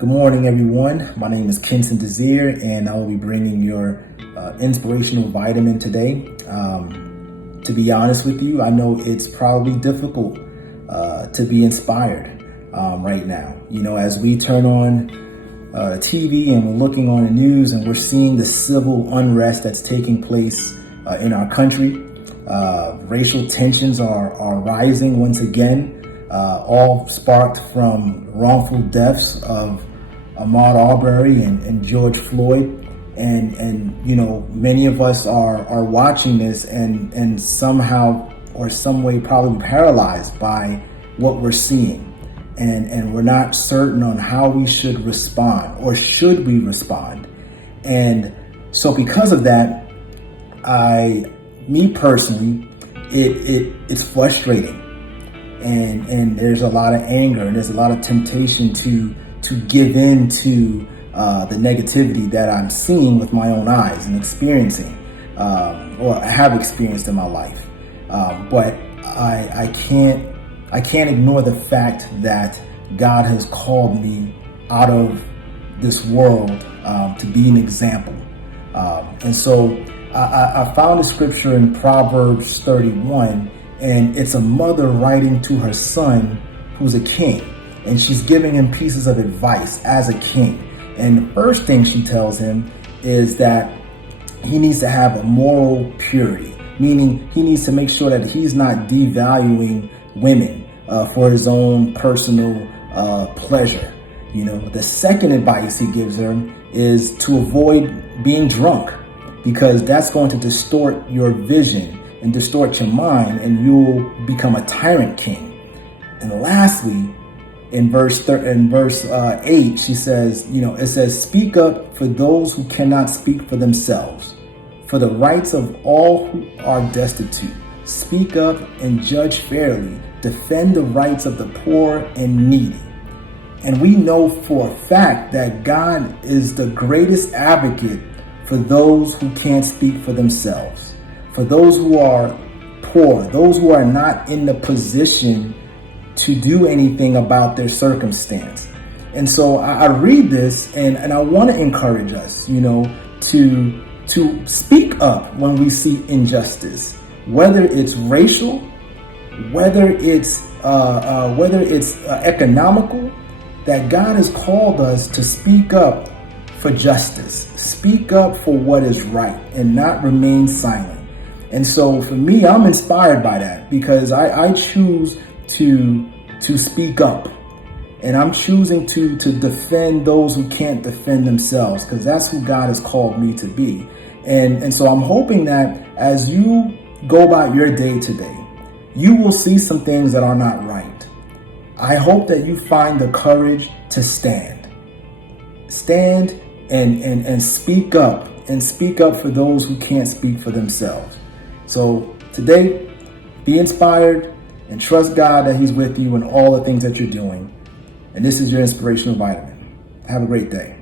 Good morning, everyone. My name is Kenson Desir, and I will be bringing your Inspirational Vitamin today. To be honest with you, I know it's probably difficult to be inspired right now. You know, as we turn on TV and we're looking on the news and we're seeing the civil unrest that's taking place in our country. Racial tensions are rising once again, all sparked from wrongful deaths of Ahmaud Arbery and George Floyd. And you know, many of us are watching this and somehow or some way probably paralyzed by what we're seeing. And we're not certain on how we should respond, or should we respond. And so because of that, me personally, it's frustrating. And there's a lot of anger and there's a lot of temptation to give in to the negativity that I'm seeing with my own eyes and experiencing, or have experienced in my life. But I can't ignore the fact that God has called me out of this world to be an example. And so I found a scripture in Proverbs 31, and it's a mother writing to her son who's a king, and she's giving him pieces of advice as a king. And the first thing she tells him is that he needs to have a moral purity, meaning he needs to make sure that he's not devaluing women for his own personal pleasure. You know, the second advice he gives her is to avoid being drunk, because that's going to distort your vision and distort your mind, and you'll become a tyrant king. And lastly, in verse 8, she says, it says, "Speak up for those who cannot speak for themselves, for the rights of all who are destitute. Speak up and judge fairly. Defend the rights of the poor and needy." And we know for a fact that God is the greatest advocate for those who can't speak for themselves, for those who are poor, those who are not in the position to do anything about their circumstance. And so I read this and I want to encourage us, to speak up when we see injustice, whether it's racial, whether it's economical, that God has called us to speak up for justice, speak up for what is right, and not remain silent. And so for me, I'm inspired by that, because I choose to speak up, and I'm choosing to defend those who can't defend themselves, because that's who God has called me to be. And so I'm hoping that as you go about your day today, you will see some things that are not right. I hope that you find the courage to stand and speak up, and speak up for those who can't speak for themselves. So today, be inspired and trust God that He's with you in all the things that you're doing. And this is your Inspirational Vitamin. Have a great day.